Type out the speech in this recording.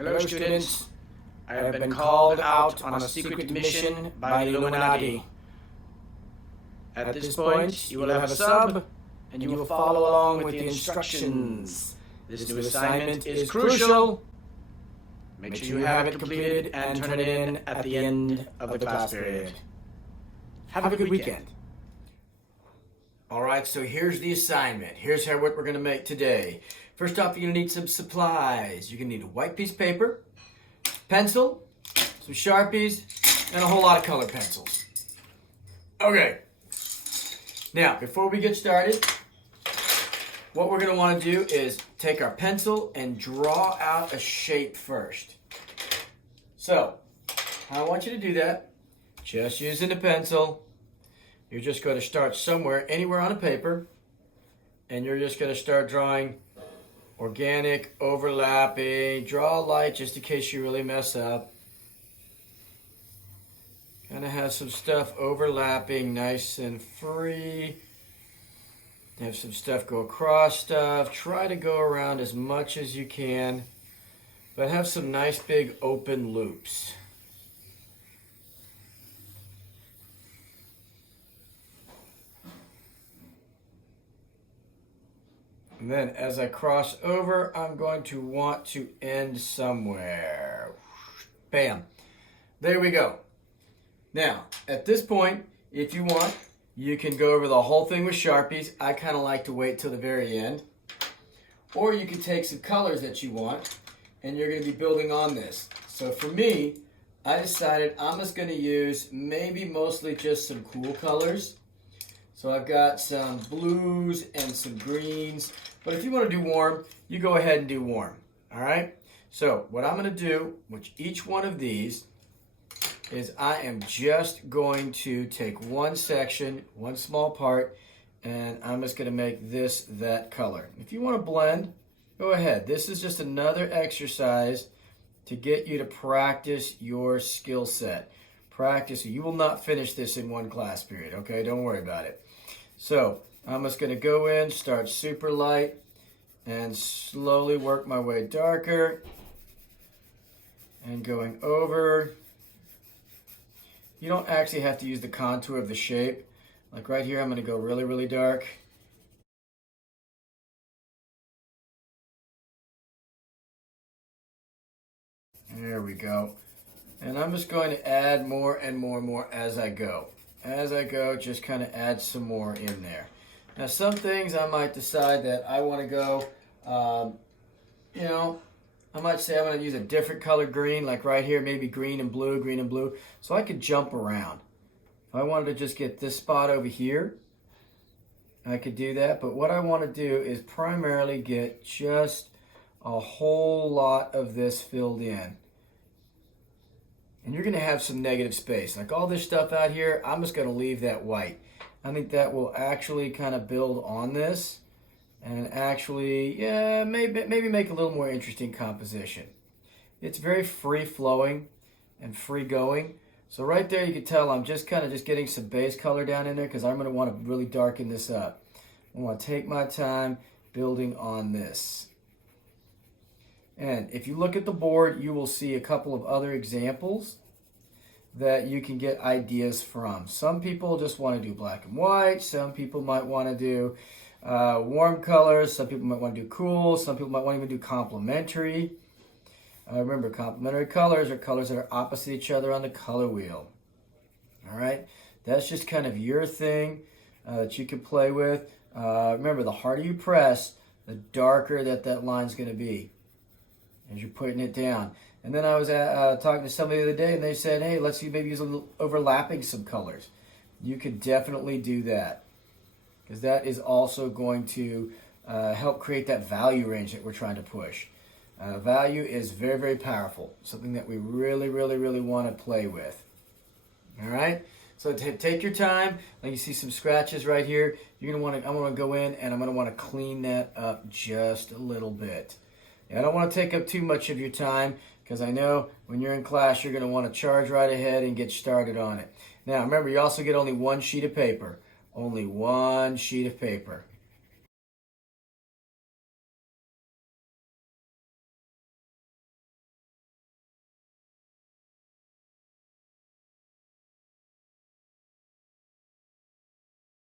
Hello, students. I have been called out on a secret mission by the Illuminati. At this point, you will have a sub, and you will follow along with the instructions. This new assignment is crucial. Make sure you have it completed and turn it in at the end of the class period. Have a good weekend. All right, so here's the assignment. Here's what we're going to make today. First off, you're going to need some supplies. You're going to need a white piece of paper, pencil, some Sharpies, and a whole lot of colored pencils. Okay. Now, before we get started, what we're going to want to do is take our pencil and draw out a shape first. So, I want you to do that just using the pencil. You're just going to start somewhere, anywhere on a paper, and you're just going to start drawing organic, overlapping, draw light just in case you really mess up. Kind of have some stuff overlapping, nice and free. Have some stuff go across stuff. Try to go around as much as you can, but have some nice big open loops. And then as I cross over, I'm going to want to end somewhere. Bam. There we go. Now, at this point, if you want, you can go over the whole thing with Sharpies. I kind of like to wait till the very end. Or you can take some colors that you want, and you're going to be building on this. So for me, I decided I'm just going to use maybe mostly just some cool colors. So I've got some blues and some greens. But if you want to do warm, you go ahead and do warm. All right? So what I'm going to do with each one of these is I am just going to take one section, one small part, and I'm just going to make this that color. If you want to blend, go ahead. This is just another exercise to get you to practice your skill set. Practice. You will not finish this in one class period, okay? Don't worry about it. So I'm just going to go in, start super light, and slowly work my way darker, and going over. You don't actually have to use the contour of the shape. Like right here, I'm going to go really, really dark. There we go. And I'm just going to add more and more and more as I go. As I go, just kind of add some more in there. Now, some things I might decide that I want to go, I might say I'm going to use a different color green, like right here, maybe green and blue, so I could jump around. If I wanted to just get this spot over here, I could do that, but what I want to do is primarily get just a whole lot of this filled in. And you're going to have some negative space. Like all this stuff out here, I'm just going to leave that white. I think that will actually kind of build on this. And actually, yeah, maybe make a little more interesting composition. It's very free-flowing and free-going. So right there, you can tell I'm just getting some base color down in there because I'm going to want to really darken this up. I want to take my time building on this. And if you look at the board, you will see a couple of other examples that you can get ideas from. Some people just want to do black and white. Some people might want to do warm colors. Some people might want to do cool. Some people might want to even do complementary. Remember, complementary colors are colors that are opposite each other on the color wheel. All right? That's just kind of your thing that you can play with. Remember, the harder you press, the darker that line's going to be as you're putting it down. And then I was talking to somebody the other day, and they said, hey, let's maybe use a little overlapping some colors. You could definitely do that, because that is also going to help create that value range that we're trying to push. Value is very, very powerful, something that we really, really, really want to play with. All right? So take your time. Like you see some scratches right here. I'm going to go in, and I'm going to want to clean that up just a little bit. I don't want to take up too much of your time, because I know when you're in class, you're going to want to charge right ahead and get started on it. Now, remember, you also get only one sheet of paper. Only one sheet of paper.